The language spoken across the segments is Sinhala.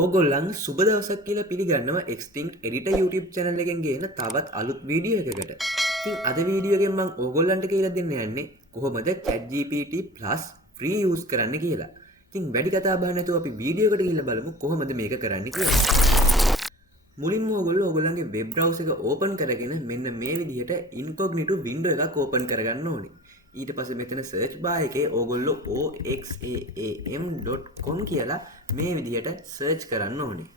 ඕගොල්ලන් සුබ දවසක් කියලා පිළිගන්නවා Extinct Editor YouTube channel එකෙන් ගේන තවත් අලුත් වීඩියෝ එකකට. ඉතින් අද වීඩියෝ එකෙන් මම ඕගොල්ලන්ට කියලා දෙන්න යන්නේ කොහොමද ChatGPT Plus free use කරන්න කියලා. ඉතින් වැඩි කතා බහ නැතුව අපි වීඩියෝ එකට ගිහිල්ලා බලමු කොහොමද මේක කරන්න කියලා. මුලින්ම ඕගොල්ලන්ගේ web browser එක open කරගෙන මෙන්න මේ විදිහට incognito window එකක් open කරගන්න ඕනේ. ඊට පස්සේ මෙතන search bar එකේ ඕගොල්ලෝ oxaam.com කියලා මේ විදිහට search කරන්න ඕනේ.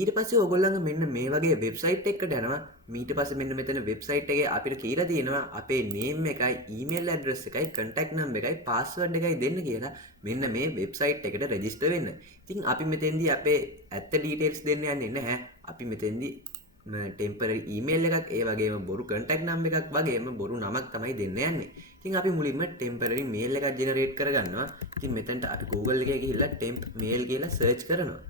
ඊට පස්සේ ඕගොල්ලන්ගේ මෙන්න මේ වගේ website එකකට යනවා. ඊට පස්සේ මෙන්න මෙතන website එකේ අපිට කියලා තියෙනවා අපේ name එකයි email address එකයි contact number එකයි password එකයි දෙන්න කියලා මෙන්න මේ website එකට register වෙන්න. ඉතින් අපි මෙතෙන්දී අපේ ඇත්ත details දෙන්න යන්නේ නැහැ. අපි මෙතෙන්දී temporary email එකක් ඒ වගේම බොරු contact number එකක් වගේම බොරු නමක් තමයි දෙන්න යන්නේ. ඉතින් අපි මුලින්ම temporary mail එකක් generate කරගන්නවා. ඉතින් මෙතනට අපි Google එකේ ගිහිල්ලා temp mail කියලා search කරනවා.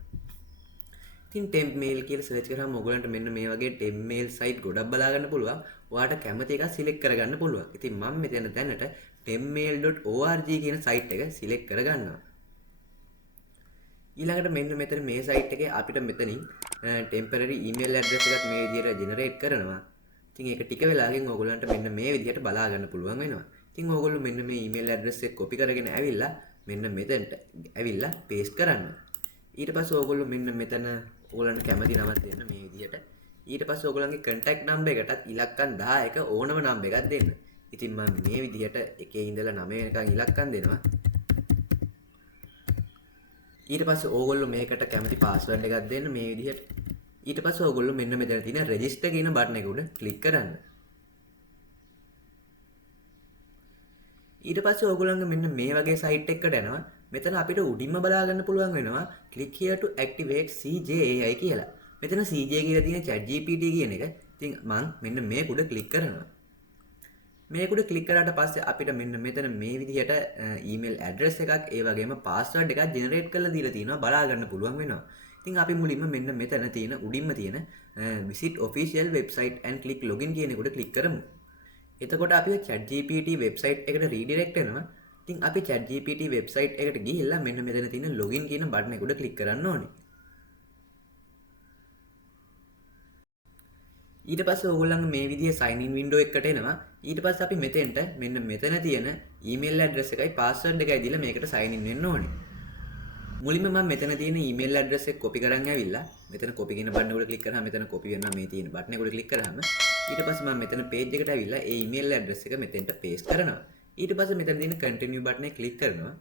ඉතින් temp mail කියලා search කරාම ඔයගොල්ලන්ට මෙන්න මේ වගේ temp mail site ගොඩක් බලා ගන්න පුළුවන්. ඔයාලට කැමති එකක් select කරගන්න පුළුවන්. ඉතින් මම මෙතන දැනට tempmail.org කියන site එක select කරගන්නවා. ඊළඟට මෙන්න මෙතන මේ site එකේ අපිට මෙතනින් temporary email address එකක් මේ විදිහට generate කරනවා. ඉතින් ඒක ටික වෙලාවකින් ඕගොල්ලන්ට මෙන්න මේ විදිහට බලා ගන්න පුළුවන් වෙනවා. ඉතින් ඕගොල්ලෝ මෙන්න මේ email address එක copy කරගෙන ඇවිල්ලා මෙන්න මෙතනට ඇවිල්ලා paste කරන්න. ඊට පස්සේ ඕගොල්ලෝ මෙන්න මෙතන ඕගොල්ලන්ට කැමති නමක් දෙන්න මේ විදිහට. ඊට පස්සේ ඕගොල්ලන්ගේ contact number එකටත් ඉලක්කම් 10ක ඕනම number එකක් දෙන්න. ඉතින් මම මේ විදිහට 1 ඉඳලා 9 වෙනකන් ඉලක්කම් දෙනවා. ඊට පස්සේ ඕගොල්ලෝ මේකට කැමති password එකක් දෙන්න මේ විදිහට. ඊට පස්සේ ඕගොල්ලෝ මෙන්න මෙතන තියෙන register කියන බටන් එක උඩ ක්ලික් කරන්න. ඊට පස්සේ ඕගොල්ලන්ගේ මෙන්න මේ වගේ site එකකට යනවා. මෙතන අපිට උඩින්ම බලා ගන්න පුළුවන් වෙනවා click here to activate CJAI කියලා. මෙතන CJ කියලා තියෙන ChatGPT කියන එක. ඉතින් මම මෙන්න මේක උඩ ක්ලික් කරනවා. මේක උඩ ක්ලික් කරාට පස්සේ අපිට මෙන්න මෙතන මේ විදිහට email address එකක් ඒ වගේම password එකක් generate කරලා දීලා තිනවා බලා ගන්න පුළුවන් වෙනවා. ඉතින් අපි මුලින්ම මෙන්න මෙතන තියෙන උඩින්ම තියෙන visit official website and click login කියන එක උඩ ක්ලික් කරමු. එතකොට අපි ChatGPT website එකට redirect වෙනවා. ඉතින් අපි ChatGPT website එකට ගිහිල්ලා මෙන්න මෙතන තියෙන login කියන බටන් එක උඩ ක්ලික් කරන්න ඕනේ. ඊට පස්සේ ඕගොල්ලන්ගේ මේ විදිහේ sign in window එකකට එනවා. ඊට පස්සේ අපි මෙතෙන්ට මෙන්න මෙතන තියෙන email address එකයි password එකයි දීලා මේකට sign in වෙන්න ඕනේ. මුලින්ම මම මෙතන තියෙන email address එක copy කරන් ඇවිල්ලා මෙතන copy කියන බටන් එක උඩ ක්ලික් කරාම මෙතන copy වෙනවා මේ තියෙන බටන් එක උඩ ක්ලික් කරාම ඊට පස්සේ මම මෙතන page එකට ඇවිල්ලා ඒ email address එක මෙතෙන්ට paste කරනවා. ඊට පස්සේ මෙතන තියෙන continue බටන් එක ක්ලික් කරනවා.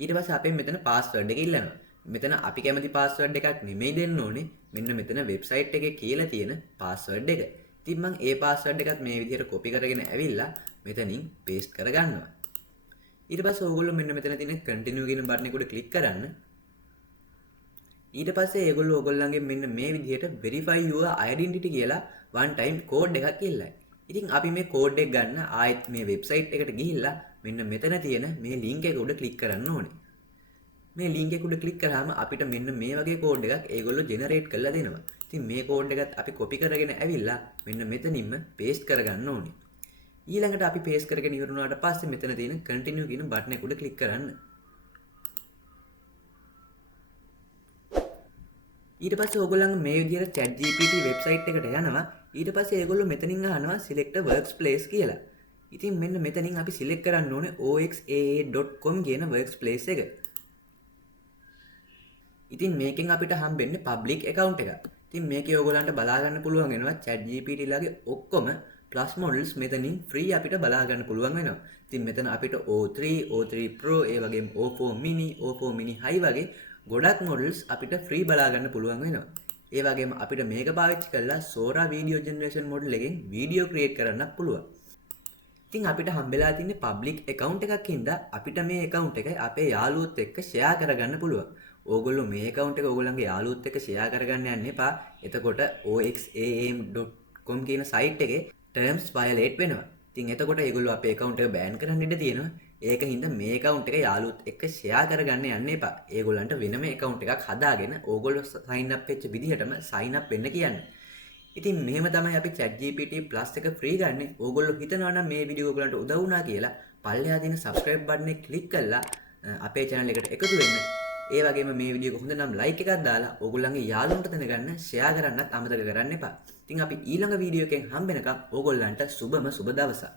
ඊට පස්සේ අපෙන් මෙතන password එක ඉල්ලනවා. මෙතන අපි කැමති password එකක් නෙමෙයි දෙන්න ඕනේ. මෙන්න මෙතන website එකේ කියලා තියෙන password එක. ඉතින් මම ඒ password එකත් මේ විදිහට copy කරගෙන ඇවිල්ලා මෙතනින් paste කරගන්නවා. ඊට පස්සේ ඕගොල්ලෝ මෙන්න මෙතන තියෙන continue කියන බටන් එක උඩ ක්ලික් කරන්න. ඊට පස්සේ ඒගොල්ලෝ ඕගොල්ලන්ගේ මෙන්න මේ විදිහට verify your identity කියලා one time code එකක් ඉල්ලයි. ඉතින් අපි මේ code එක ගන්න ආයෙත් මේ website එකට ගිහිල්ලා මෙන්න මෙතන තියෙන මේ link එක උඩ ක්ලික් කරන්න ඕනේ. මේ link එක උඩ ක්ලික් කරාම අපිට මෙන්න මේ වගේ code එකක් ඒගොල්ලෝ generate කරලා දෙනවා. ඉතින් මේ code එකත් අපි copy කරගෙන ඇවිල්ලා මෙන්න මෙතනින්ම paste කරගන්න ඕනේ. ඊළඟට අපි paste කරගෙන ඉවර වුණාට පස්සේ මෙතන තියෙන continue කියන බටන් එක උඩ ක්ලික් කරන්න. ඊට පස්සේ ඕගොල්ලන් මේ විදිහට ChatGPT website එකට යනවා. ඊට පස්සේ ඒගොල්ලෝ මෙතනින් අහනවා select a workspace කියලා. ඉතින් මෙන්න මෙතනින් අපි select කරන්න ඕනේ oxaa.com කියන workspace එක. ඉතින් මේකෙන් අපිට හම්බෙන්නේ public account එකක්. ඉතින් මේකේ ඕගොල්ලන්ට බලා ගන්න පුළුවන් වෙනවා ChatGPT ලාගේ ඔක්කොම plus models මෙතනින් free අපිට බලා ගන්න පුළුවන් වෙනවා. ඉතින් මෙතන අපිට O3, O3 Pro, ඒ වගේම O4 mini, O4 mini high වගේ ගොඩක් models අපිට free බලා ගන්න පුළුවන් වෙනවා. ඒ වගේම අපිට මේක පාවිච්චි කරලා Sora video generation model එකෙන් video create කරන්නත් පුළුවන්. ඉතින් අපිට හම්බෙලා තියෙන public account එකක් හින්දා අපිට මේ account එක අපේ යාළුවොත් එක්ක share කරගන්න පුළුවන්. ඕගොල්ලෝ මේ account එක ඕගොල්ලන්ගේ යාළුවොත් එක්ක share කරගන්න යන්න එපා. එතකොට oxaam.com කියන site එකේ terms violate වෙනවා. ඉතින් එතකොට ඒගොල්ලෝ අපේ account එක ban කරන්න ඉඩ තියෙනවා. ඒක හින්දා මේ account එක යාළුවොත් එක්ක share කරගන්න යන්න එපා. ඒගොල්ලන්ට වෙනම account එකක් හදාගෙන ඕගොල්ලෝ sign up වෙච්ච විදිහටම sign up වෙන්න කියන්නේ. ඉතින් මෙහෙම තමයි අපි ChatGPT Plus එක free ගන්න. ඕගොල්ලෝ හිතනවා නම් මේ වීඩියෝ ඔයගොල්ලන්ට උදව් වුණා කියලා පල්ලෙහා තියෙන subscribe button එක click කරලා අපේ channel එකට එකතු වෙන්න. ඒ වගේම මේ වීඩියෝ එක හොඳ නම් like එකක් දාලා ඕගොල්ලන්ගේ යාළුවන්ට දැනගන්න share කරන්නත් අමතක කරන්න එපා. ඉතින් අපි ඊළඟ වීඩියෝ එකෙන් හම්බ වෙනකම් ඕගොල්ලන්ට සුබම සුබ දවසක්.